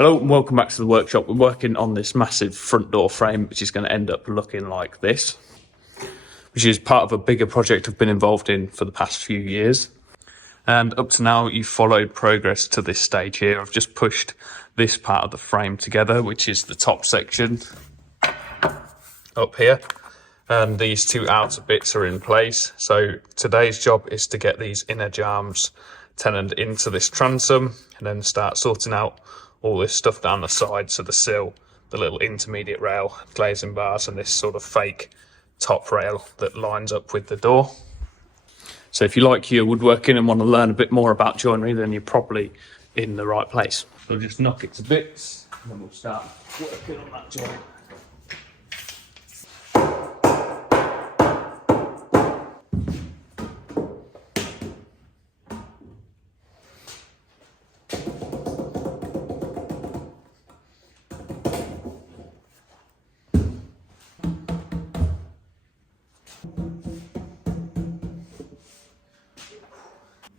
Hello and welcome back to the workshop. We're working on this massive front door frame, which is going to end up looking like this, which is part of a bigger project I've been involved in for the past few years. And up to now, you've followed progress to this stage here. I've just pushed this part of the frame together, which is the top section up here. And these two outer bits are in place. So today's job is to get these inner jambs tenoned into this transom and then start sorting out all this stuff down the side, so the sill, the little intermediate rail, glazing bars, and this sort of fake top rail that lines up with the door. So if you like your woodworking and want to learn a bit more about joinery, then you're probably in the right place. So just knock it to bits and then we'll start working on that joint.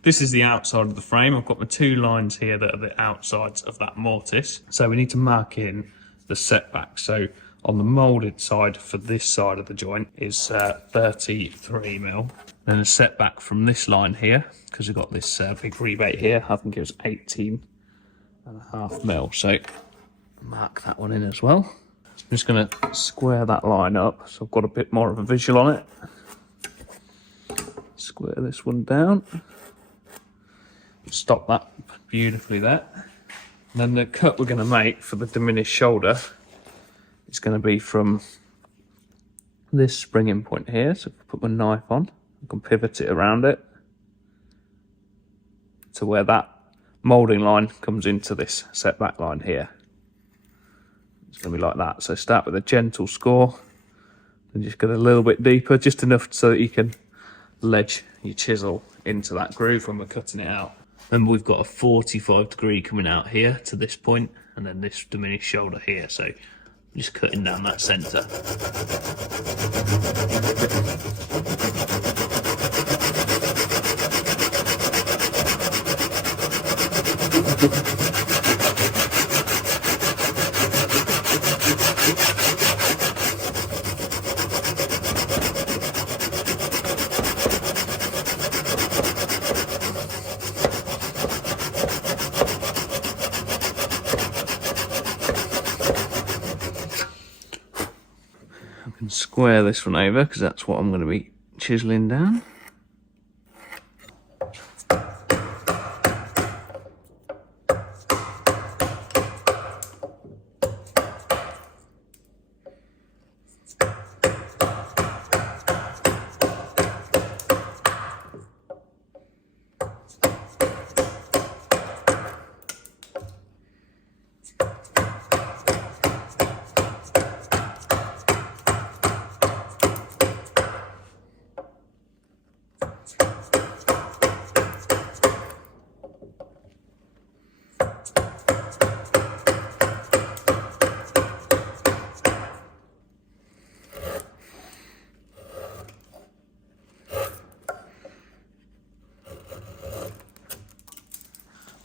This is the outside of the frame. I've got my two lines here that are the outsides of that mortise. So we need to mark in the setback. So on the moulded side for this side of the joint is 33 mil. Then a setback from this line here, because we've got this big rebate here, I think it was 18.5 mil. So mark that one in as well. I'm just going to square that line up so I've got a bit more of a visual on it. Square this one down. Stop that beautifully there. And then the cut we're going to make for the diminished shoulder is going to be from this springing point here. So if I put my knife on, I can pivot it around it to where that moulding line comes into this setback line here. It's going to be like that. So start with a gentle score and just get a little bit deeper, just enough so that you can ledge your chisel into that groove when we're cutting it out. Then we've got a 45-degree coming out here to this point, and then this diminished shoulder here. So I'm just cutting down that centre. Square this one over because that's what I'm going to be chiseling down.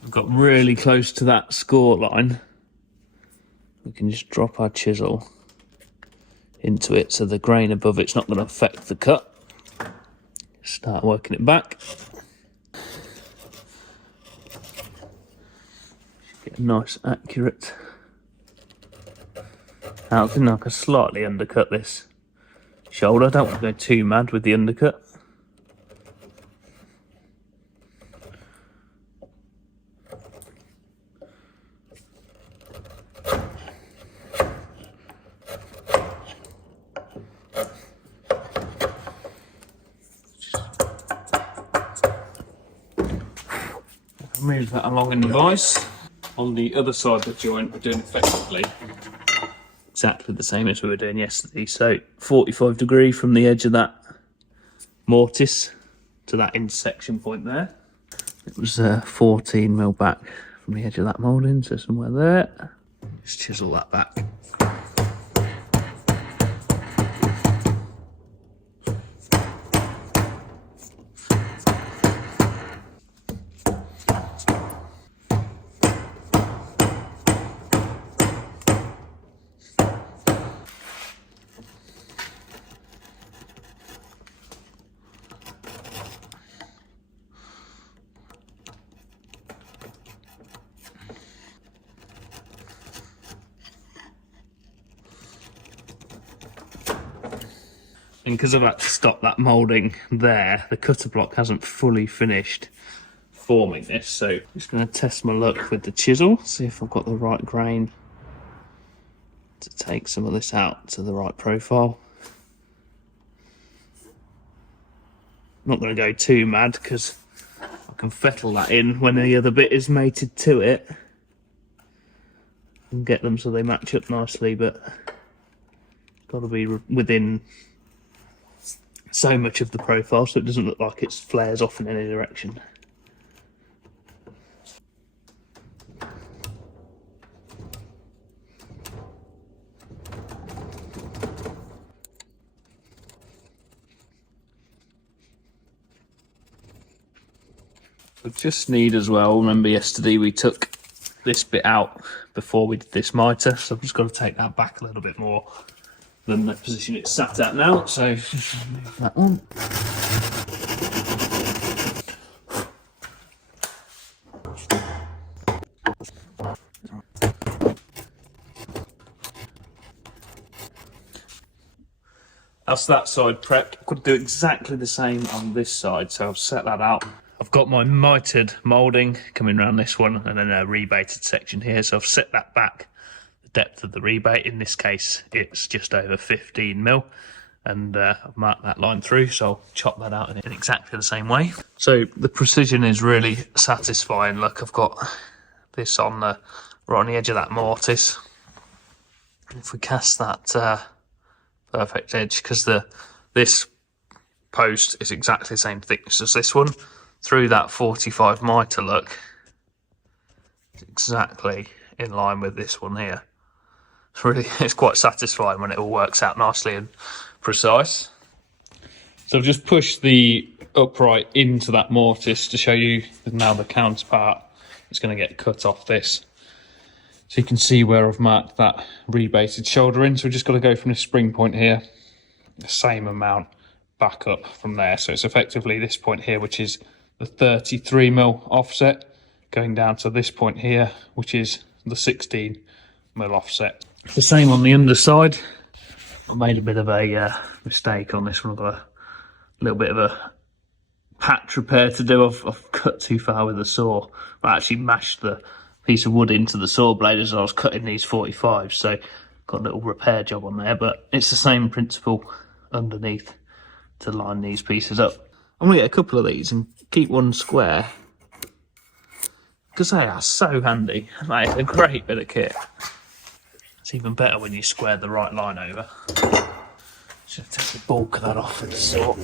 Got really close to that score line. We can just drop our chisel into it so the grain above it's not going to affect the cut. Start working it back. Get a nice accurate. Now I think I can slightly undercut this shoulder. I don't want to go too mad with the undercut. Move that along in the vise. On the other side of the joint, we're doing effectively exactly the same as we were doing yesterday. So 45-degree from the edge of that mortise to that intersection point there. It was 14 mil back from the edge of that moulding, so somewhere there. Just chisel that back. And because I've had to stop that moulding there, the cutter block hasn't fully finished forming this. So I'm just going to test my luck with the chisel, see if I've got the right grain to take some of this out to the right profile. I'm not going to go too mad because I can fettle that in when the other bit is mated to it and get them so they match up nicely, but got to be within so much of the profile so it doesn't look like it flares off in any direction. We just need as well, remember yesterday we took this bit out before we did this mitre, so I've just got to take that back a little bit more than the position it's sat at now, so just remove that one. That's that side prepped. I've got to do exactly the same on this side, so I've set that out. I've got my mitred moulding coming around this one and then a rebated section here, so I've set that back. The depth of the rebate, in this case, it's just over 15 mil, and I've marked that line through, so I'll chop that out in exactly the same way. So the precision is really satisfying. Look, I've got this on the right on the edge of that mortise. If we cast that perfect edge, because this post is exactly the same thickness as this one, through that 45 mitre, look, it's exactly in line with this one here. It's quite satisfying when it all works out nicely and precise. So I've just pushed the upright into that mortise to show you that now the counterpart is going to get cut off this. So you can see where I've marked that rebated shoulder in. So we've just got to go from this spring point here, the same amount back up from there. So it's effectively this point here, which is the 33 mil offset, going down to this point here, which is the 16 mil offset. The same on the underside. I made a bit of a mistake on this one. I've got a little bit of a patch repair to do. I've cut too far with the saw. I actually mashed the piece of wood into the saw blade as I was cutting these 45s, so got a little repair job on there, but it's the same principle underneath to line these pieces up. I'm going to get a couple of these and keep one square, because they are so handy. Mate, a great bit of kit. It's even better when you square the right line over. Should take the bulk of that off with the saw.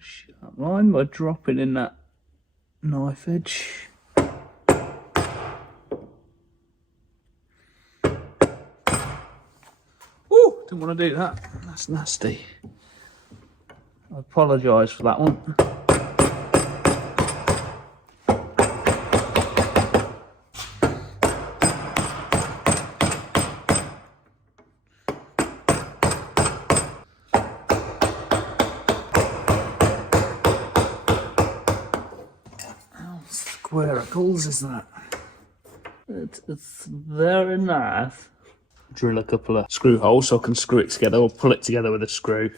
Sharp line by dropping in that knife edge. Ooh, didn't want to do that. That's nasty. I apologise for that one. Squiracles is that? It's very nice. Drill a couple of screw holes so I can screw it together, or pull it together with a screw.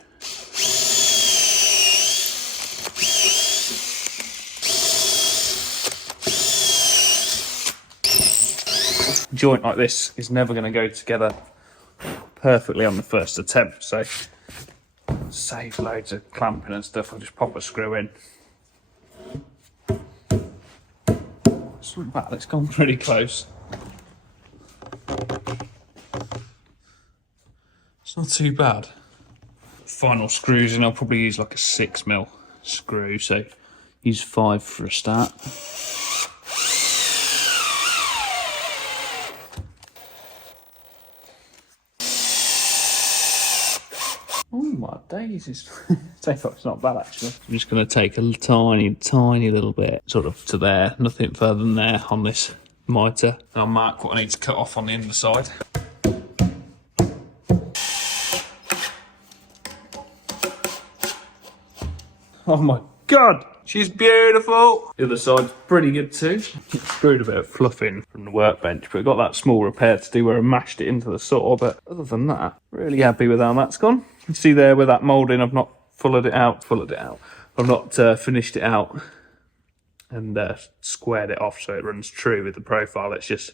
A joint like this is never going to go together perfectly on the first attempt, so save loads of clamping and stuff. I'll just pop a screw in. It's not bad, it's gone pretty close. It's not too bad. Final screws, and I'll probably use like a 6 mil screw, so use 5 for a start. Oh my days, it's not bad actually. I'm just going to take a tiny little bit, sort of to there, nothing further than there on this mitre. And I'll mark what I need to cut off on the underside. Oh my God, She's beautiful. The other side's pretty good too. Screwed a bit of fluff in from the workbench, but got that small repair to do where I mashed it into the saw. But other than that, really happy with how that's gone. You see there with that moulding, I've not followed it out. I've not finished it out and squared it off so it runs true with the profile. It's just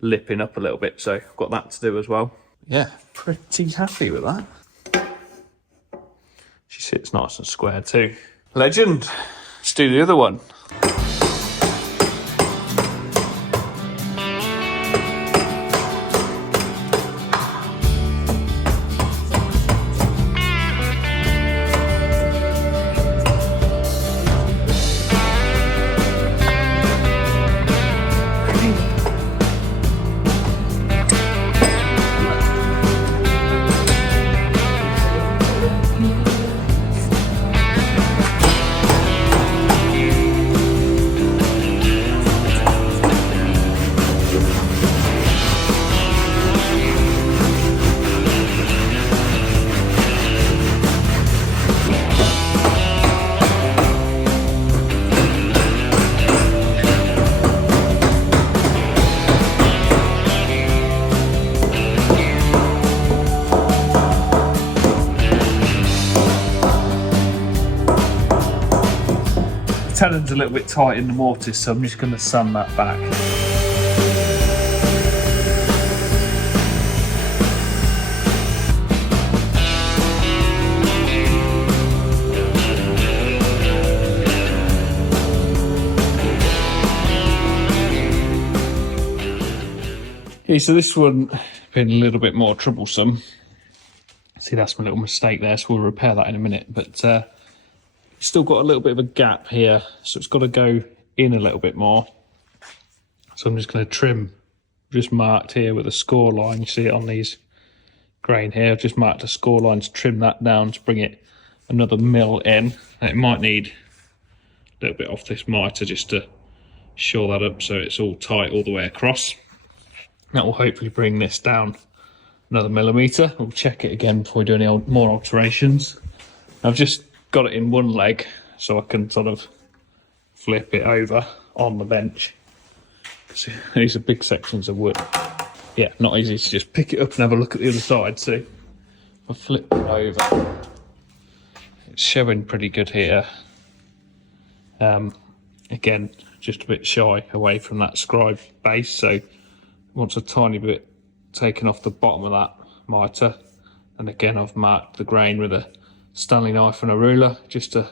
lipping up a little bit, so I've got that to do as well. Yeah, pretty happy with that. She sits nice and square too. Legend. Let's do the other one. Tenon's a little bit tight in the mortise, so I'm just going to sand that back. Okay, so this one been a little bit more troublesome. See, that's my little mistake there, so we'll repair that in a minute. But still got a little bit of a gap here, so it's got to go in a little bit more. So I'm just going to trim, just marked here with a score line. You see it on these grain here. I've just marked a score line to trim that down to bring it another mil in. And it might need a little bit off this mitre just to shore that up so it's all tight all the way across. That will hopefully bring this down another millimetre. We'll check it again before we do any more alterations. I've just got it in one leg so I can sort of flip it over on the bench. See, these are big sections of wood. Yeah, not easy to just pick it up and have a look at the other side. See, if I flip it over, it's showing pretty good here. Again, just a bit shy away from that scribe base, so wants a tiny bit taken off the bottom of that mitre. And again, I've marked the grain with a Stanley knife and a ruler just to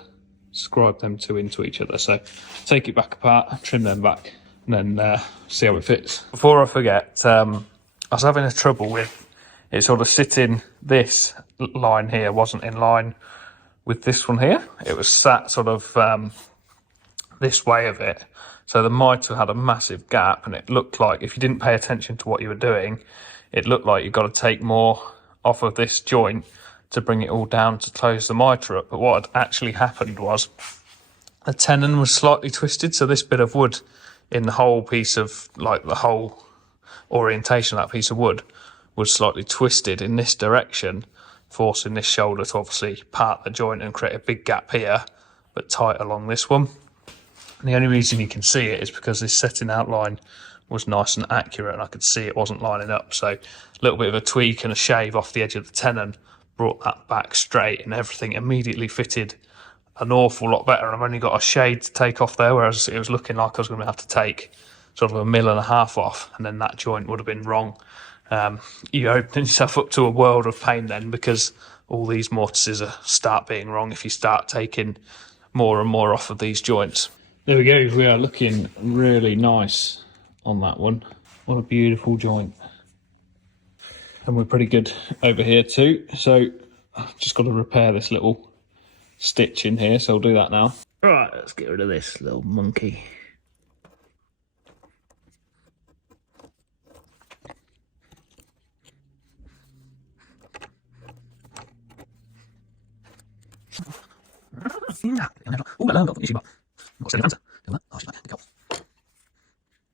scribe them two into each other. So take it back apart, trim them back, and then see how it fits. Before I forget, I was having a trouble with it sort of sitting. This line here wasn't in line with this one here. It was sat sort of this way of it. So the mitre had a massive gap, and it looked like if you didn't pay attention to what you were doing, it looked like you've got to take more off of this joint to bring it all down to close the mitre up. But what had actually happened was the tenon was slightly twisted, so this bit of wood in the whole piece of, like the whole orientation of that piece of wood was slightly twisted in this direction, forcing this shoulder to obviously part the joint and create a big gap here, but tight along this one. And the only reason you can see it is because this setting outline was nice and accurate, and I could see it wasn't lining up. So a little bit of a tweak and a shave off the edge of the tenon brought that back straight, and everything immediately fitted an awful lot better. I've only got a shade to take off there, whereas it was looking like I was going to have to take sort of 1.5 mil off, and then that joint would have been wrong. You open yourself up to a world of pain then, because all these mortises start being wrong if you start taking more and more off of these joints. There we go, we are looking really nice on that one. What a beautiful joint. And we're pretty good over here too. So I've just got to repair this little stitch in here, so I'll do that now. Right, let's get rid of this little monkey.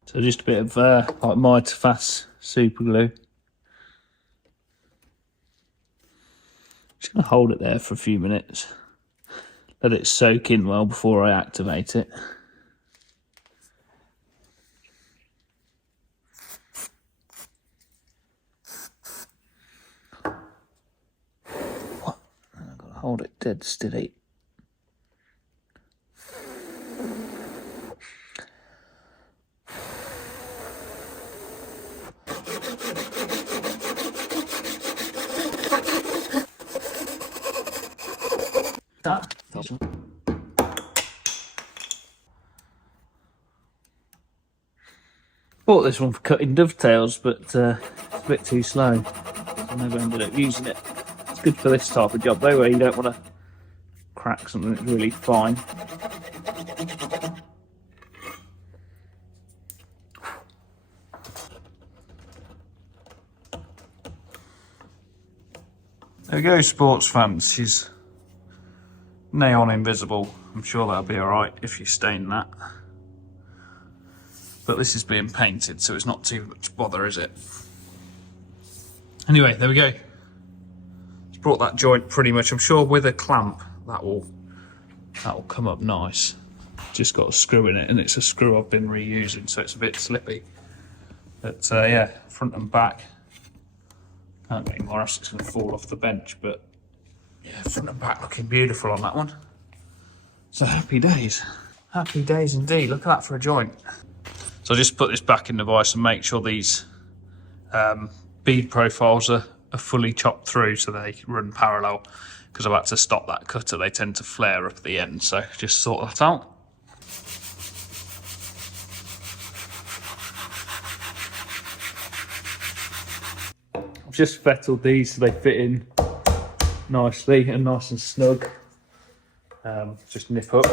So just a bit of like mitre super glue. Just gonna hold it there for a few minutes. let it soak in well before I activate it. What? I've got to hold it dead steady. Bought this one for cutting dovetails, but it's a bit too slow. I never ended up using it. It's good for this type of job though, where you don't want to crack something that's really fine. There we go, sports fans. She's neon invisible. I'm sure that'll be alright if you stain that. But this is being painted, so it's not too much bother, is it? Anyway, there we go. It's brought that joint pretty much. I'm sure with a clamp that will come up nice. Just got a screw in it, and it's a screw I've been reusing, so it's a bit slippy. But yeah, front and back. Can't get any more else, it's going to fall off the bench, but yeah, front and back looking beautiful on that one. So happy days. Happy days indeed. Look at that for a joint. So I'll just put this back in the vise and make sure these bead profiles are fully chopped through so they run parallel, because I've had to stop that cutter. They tend to flare up at the end, so just sort that out. I've just fettled these so they fit in nicely and nice and snug. Just nip up.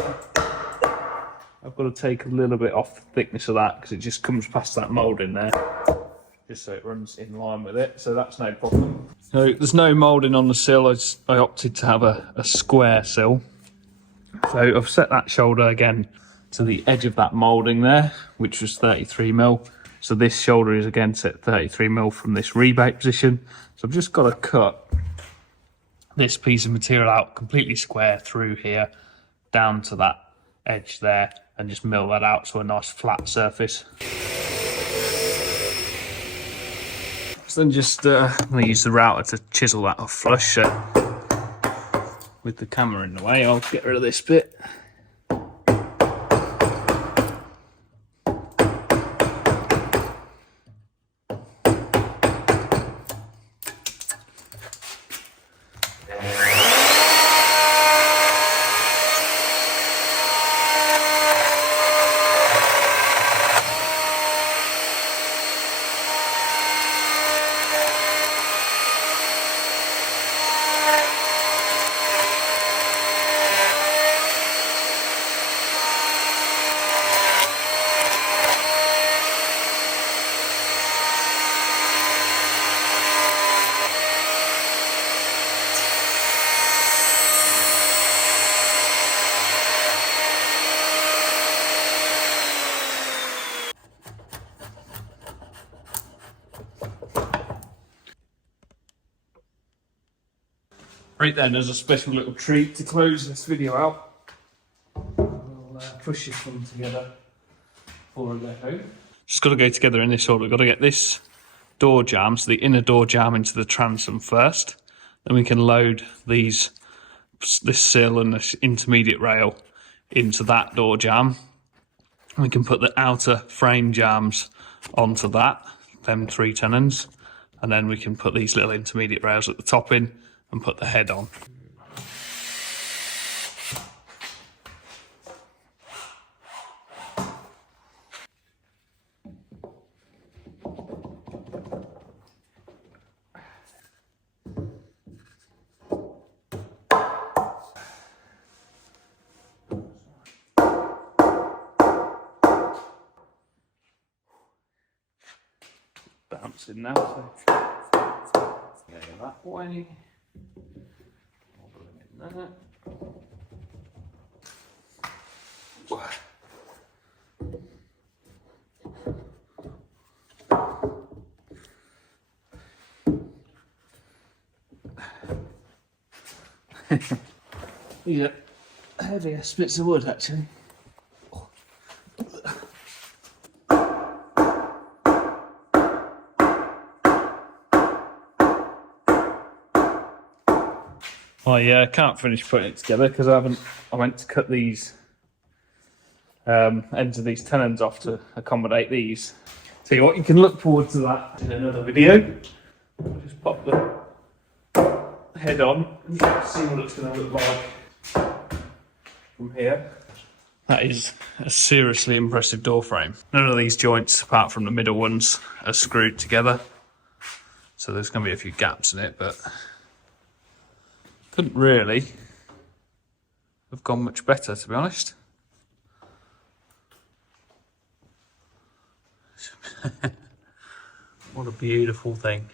I've got to take a little bit off the thickness of that because it just comes past that mould in there, just so it runs in line with it, so that's no problem. So there's no moulding on the sill. I opted to have a square sill. So I've set that shoulder again to the edge of that moulding there, which was 33mm. So this shoulder is again set 33mm from this rebate position. So I've just got to cut this piece of material out completely square through here, down to that edge there, and just mill that out so a nice flat surface. So then just I'm going to use the router to chisel that off flush. So with the camera in the way, I'll get rid of this bit. Right then, as a special little treat to close this video out, we'll push this one together before I go home. Just got to go together in this order. We've got to get this door jamb, so the inner door jamb, into the transom first. Then we can load this sill and this intermediate rail into that door jamb. We can put the outer frame jambs onto that, them 3 tenons, and then we can put these little intermediate rails at the top in and put the head on. Bouncing now, so go that way. Yeah, heavier bits of wood actually. I can't finish putting it together because I went to cut these ends of these tenons off to accommodate these. Tell you what, you can look forward to that in another video. I'll just pop the head on and you can see what it's going to look like from here. That is a seriously impressive door frame. None of these joints, apart from the middle ones, are screwed together. So there's going to be a few gaps in it, but couldn't really have gone much better, to be honest. What a beautiful thing.